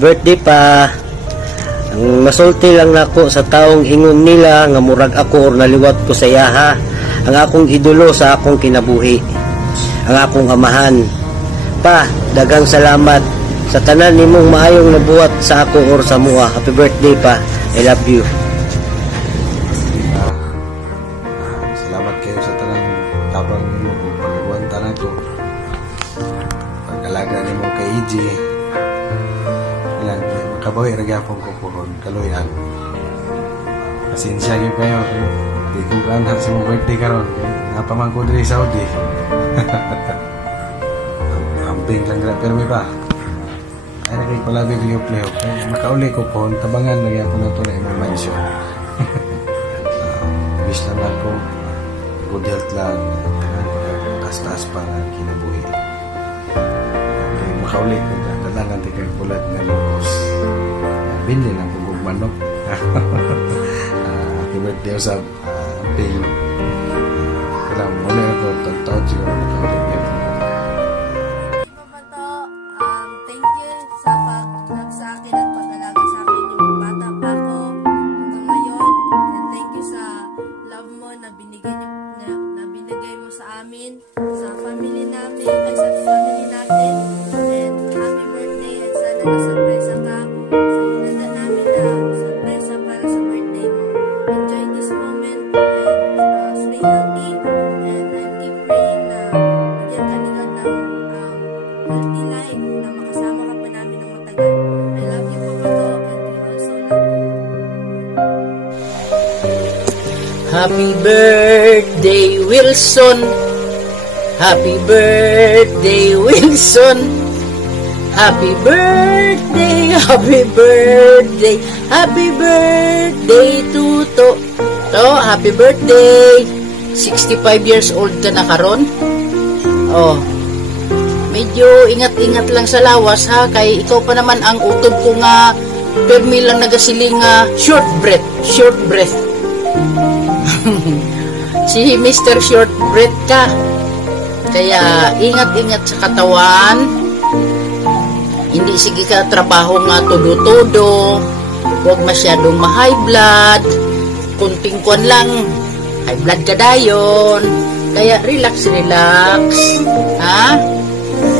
birthday pa. Ang masulti lang nako sa taong ingon nila nga murag ako or naliwat ko sa yaha. Ang akong idolo sa akong kinabuhi, ang akong amahan. Pa, daghang salamat sa tanan nimong maayong nabuhat sa ako or sa mua. Happy birthday pa. I love you. Salamat kayo sa tanan tabang nimo kung pagabuan tanan ko. Pag-alaga nimo kay EJ. Ilang makabawi ra gyapon ko pohon kaloyan. Pasensya gyud kayo. Di ko ganda sa mong birthday karon. Napaman ko diri sa Saudi. Ambing lang gra pero may ba. Ay na kayo pala video play. Makauli ko po, tabangan lagi ako na ito na information. Wish lang ako, good health lang, taas-taas para kinabuhi. Kaya makauli ko, tadangan di kayo pulat na lukos. Binli lang bubog manok. Happy birthday sa Ping. Kailangan muli ako, tagtawad siguro makauli niya. Sa family namin, ay sa family natin, and happy birthday at sana na-surpresa ka sa hinanda namin na surpresa para sa birthday mo. Enjoy this moment and stay healthy, and I keep praying na bigyan ka nila ng healthy life na makasama ka pa namin ng matagal. I love you po Pato, and we also love you. Happy birthday, Wilson. Happy birthday, Wilson. Happy birthday, happy birthday, happy birthday, Tuto. Happy birthday. 65 years old ka na karon. Oh, medyo ingat-ingat lang sa lawas ha, kay ikaw pa naman ang utod ko nga permi lang nagasiling nga short breath. Si Mr. Short Breath ka. Kaya ingat-ingat sa katawan. Hindi sige ka trabaho nga todo-todo. Huwag masyadong ma-high blood. Kunting kuan lang, high blood ka dayon. Kaya relax. Ha?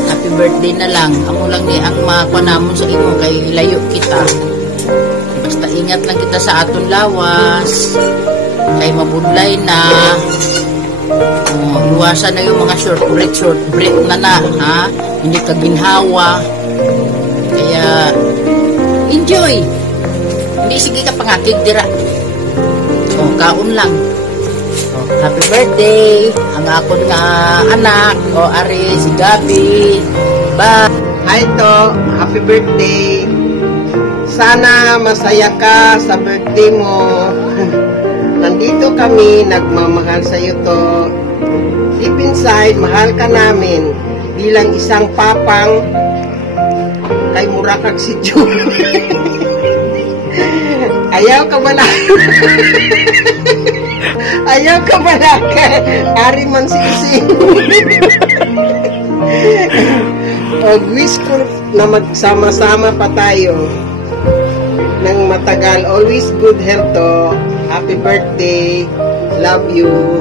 Happy birthday na lang. Amo lang ni ang makuanamon sa imo kay layo kita. Basta ingat lang kita sa aton lawas. Kay mabudlay na. Iwasan na yung mga short break na ha? Hindi ka ginhawa. Kaya enjoy. Hindi sige ka pangakig dira. Kaon lang. Happy birthday ang akon nga anak Ari si Gabi. Bye. Hi to, happy birthday. Sana masaya ka sa birthday mo. Nandito kami, nagmamahal sa iyo to. Deep inside, mahal ka namin bilang isang papang kay Murakag si Jun. Ayaw ka ba na? Ayaw ka ba na kay Ari man sing. O wish ko na magsama-sama pa tayo ng matagal. Always good health to. Happy birthday. Love you.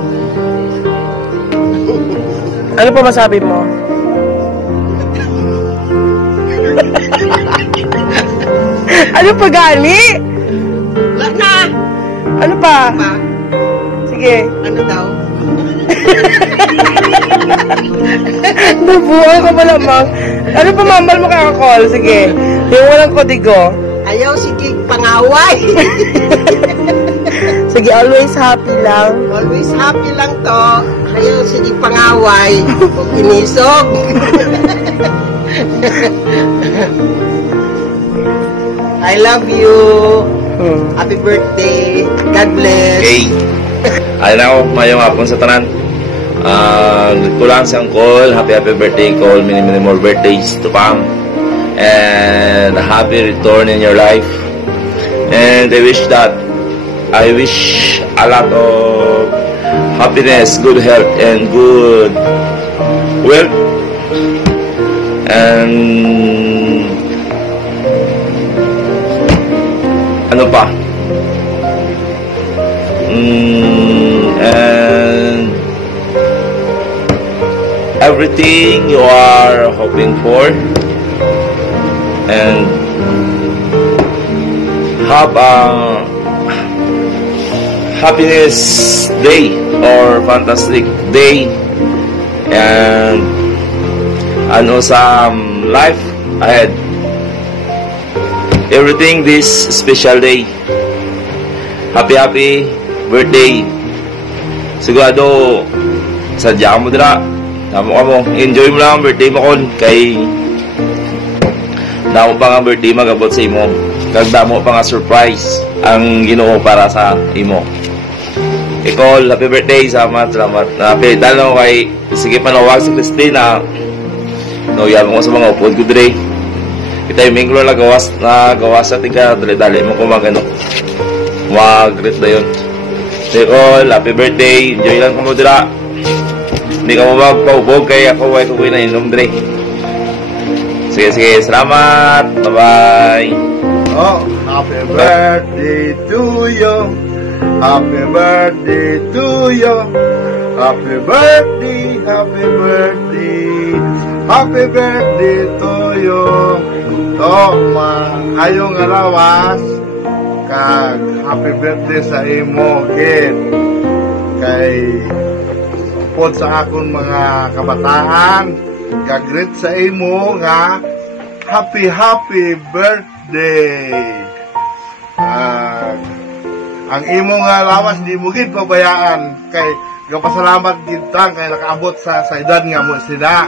Ano pa masabi mo? Ano pa gani? Wala na. Ano pa? Sige. Ano daw? Nabuhay ka malamang. Ano pa mamal mo kakakol? Sige. Yung walang kodigo. Ayaw sige pangaway. Sige, always happy lang. Always happy lang to. Ayaw sige pangaway. Huwag inisog. I love you. Happy birthday. God bless. Okay. Alam na mayong hapon sa tanan. Kulang sa call. Happy birthday call. Many more birthdays to come. And a happy return in your life. And I wish a lot of happiness, good health, and good wealth. And ano pa? And everything you are hoping for, and have a happiness day or fantastic day, and some life ahead. Everything this special day. Happy birthday. Sigurado sadya mo dira. Tamo ka mo. Enjoy mo lang ang birthday mo kon. Kay damo pa nga birthday magabot sa imo. Kag damo pa nga surprise ang Ginoo para sa imo. Ikaw, happy birthday. Salamat. Happy dalo kay sige panawag sa Christina. No, yaman ko sa mga upod ko dire. Kita yung minglo na gawas sa tika dali-dali mo kumagano. Mag-greet na yun. Nicole, happy birthday. Enjoy lang ko mo dira. Hindi ka mo magpaubog kaya ako ay kukuin na inom dire. Sige, salamat. Bye-bye. Oh, happy birthday to you. Happy birthday to you. Happy birthday, happy birthday. Happy birthday to you. Ayong alawas. Kag happy birthday sa imo, Gid. Kay pod sa akong mga kabataan, gagreet sa imo nga happy birthday. Ang imo nga lawas di mo gid pabayaan kay gapasalamat gid ta kay nakaabot sa edad nga mo sila.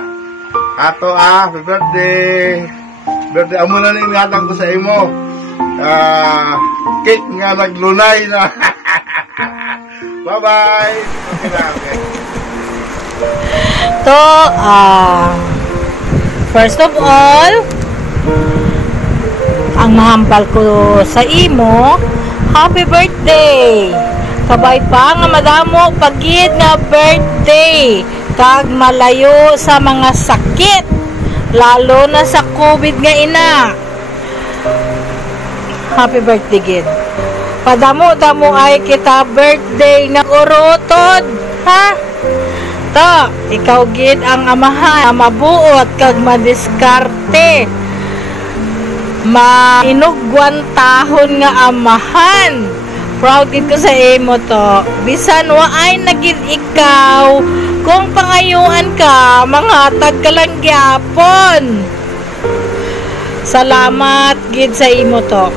Ato happy birthday. Birthday amo na ni mihatag ko sa imo. Cake nga naglunay na. Bye-bye. Okay. To, first of all, ang mahambal ko sa imo, happy birthday! Kabay pa nga madamo pagid nga birthday, kag malayo sa mga sakit, lalo na sa COVID nga ina. Happy birthday, Gid. Padamo-damo ay kita birthday nga urutod, ha? To, ikaw gid ang amahan, mabuot kag madiskarte. Mainugwan tahon nga amahan. Proud gid ko sa imo to. Bisan waay na gid ikaw, kung pangayuan ka, manghatag ka lang gyapon. Salamat gid sa imo to.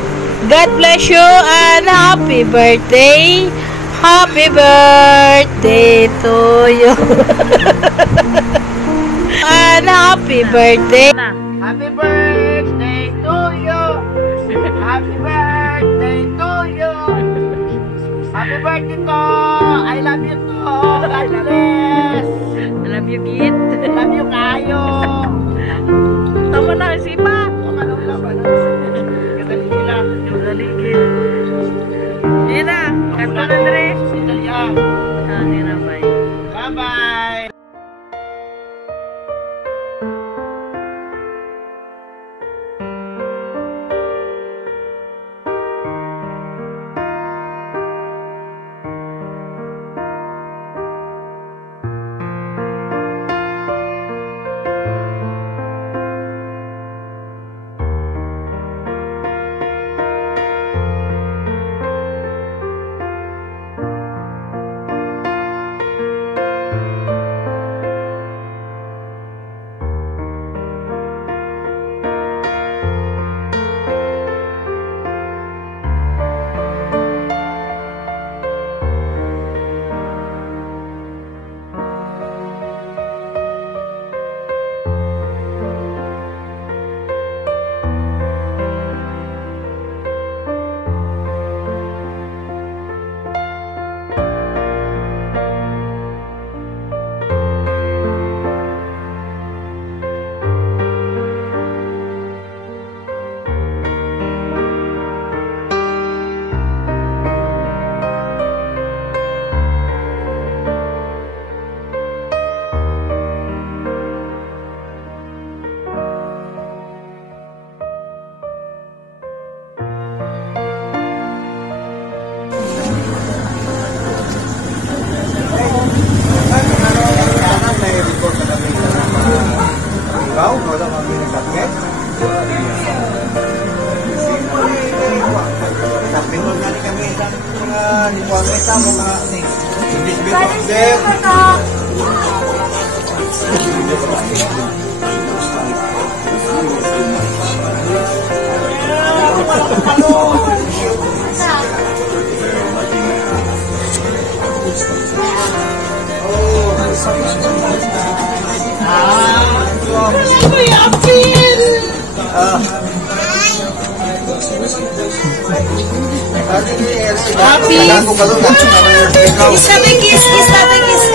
God bless you and happy birthday. Happy birthday to you. And happy birthday. Happy birthday to you. Happy birthday to you. Happy birthday to. I love you to. God bless. I love you, Gid. I love you kayo. Tama na, sipa. Kadali sila. Kadali, Gid. Yun na. Kanto na, Dre. Dali ah. Hindi na, bye. Bye-bye. Happy. Kiss kami, kiss natin, kiss.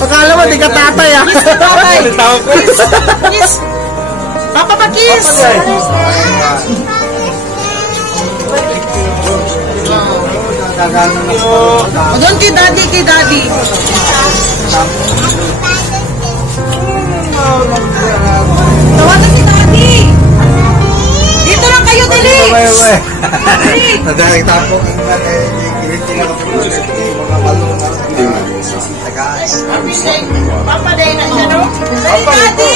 Akala mo, di ka tatay ah. Kiss. Papa pa kiss. Doon kay daddy. Tawagan si daddy. Dito lang kayo, dali. Nadalita po ang kinitinga ka po mga malunod na tagas. Papa day na ano? Daddy.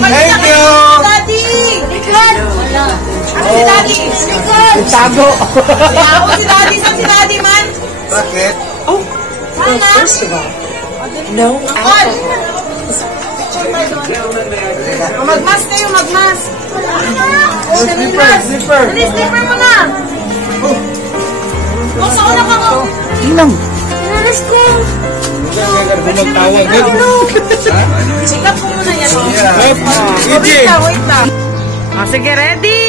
Thank you. Daddy. Likod. Ano si daddy? Likod. Tago. Ako si daddy. Saan si daddy man? Bakit? Sana. No. Magmas kayo, magmas. Slipper. Slipper mo na. Kung sa una ka mo. Ilang. Inalis ko. Sikap ko muna yan. Wait lang. Sige, ready?